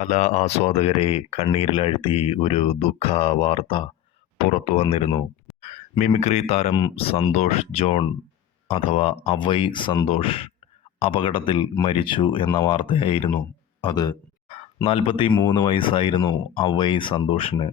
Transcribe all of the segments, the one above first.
കലാ ആസ്വാദകരെ കണ്ണീരിലാഴ്ത്തി ഒരു ദുഃഖ വാർത്ത പുറത്തു വന്നിരുന്നു. മിമിക്രി താരം സന്തോഷ് ജോൺ അഥവാ അവൈ സന്തോഷ് അപകടത്തിൽ മരിച്ചു എന്ന വാർത്തയായിരുന്നു അത്. നാൽപ്പത്തി മൂന്ന് വയസ്സായിരുന്നു അവൈ സന്തോഷിന്.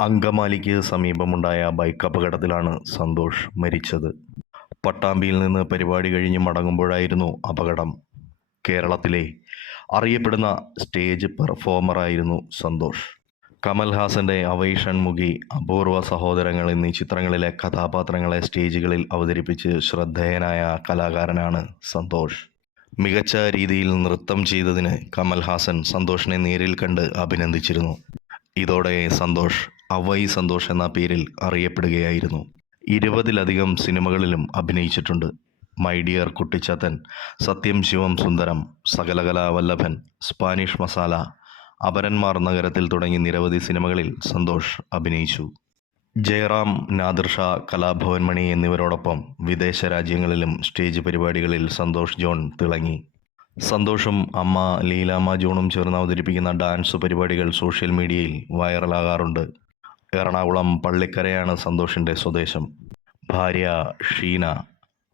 അങ്കമാലിക്ക് സമീപമുണ്ടായ ബൈക്ക് അപകടത്തിലാണ് സന്തോഷ് മരിച്ചത്. പട്ടാമ്പിയിൽ നിന്ന് പരിപാടി കഴിഞ്ഞ് മടങ്ങുമ്പോഴായിരുന്നു അപകടം. കേരളത്തിലെ അറിയപ്പെടുന്ന സ്റ്റേജ് പെർഫോമറായിരുന്നു സന്തോഷ്. കമൽഹാസന്റെ അവൈ ഷൺമുഖി അപൂർവ സഹോദരങ്ങൾ എന്നീ ചിത്രങ്ങളിലെ കഥാപാത്രങ്ങളെ സ്റ്റേജുകളിൽ അവതരിപ്പിച്ച് ശ്രദ്ധേയനായ കലാകാരനാണ് സന്തോഷ്. മികച്ച രീതിയിൽ നൃത്തം ചെയ്തതിന് കമൽഹാസൻ സന്തോഷിനെ നേരിൽ കണ്ട് അഭിനന്ദിച്ചിരുന്നു. ഇതോടെ സന്തോഷ് അവൈ സന്തോഷ് എന്ന പേരിൽ അറിയപ്പെടുകയായിരുന്നു. ഇരുപതിലധികം സിനിമകളിലും അഭിനയിച്ചിട്ടുണ്ട്. മൈ ഡിയർ കുട്ടിച്ചാത്തൻ സത്യം ശിവം സുന്ദരം സകലകലാവല്ലഭൻ സ്പാനിഷ് മസാല അപരന്മാർ നഗരത്തിൽ തുടങ്ങി നിരവധി സിനിമകളിൽ സന്തോഷ് അഭിനയിച്ചു. ജയറാം നാദർഷ കലാഭവൻ മണി എന്നിവരോടൊപ്പം വിദേശ രാജ്യങ്ങളിലും സ്റ്റേജ് പരിപാടികളിൽ സന്തോഷ് ജോൺ തിളങ്ങി. സന്തോഷും അമ്മ ലീലാമ്മ ജോണും ചേർന്ന് അവതരിപ്പിക്കുന്ന ഡാൻസ് പരിപാടികൾ സോഷ്യൽ മീഡിയയിൽ വൈറലാകാറുണ്ട്. എറണാകുളം പള്ളിക്കരയാണ് സന്തോഷിന്റെ സ്വദേശം. ഭാര്യ ഷീന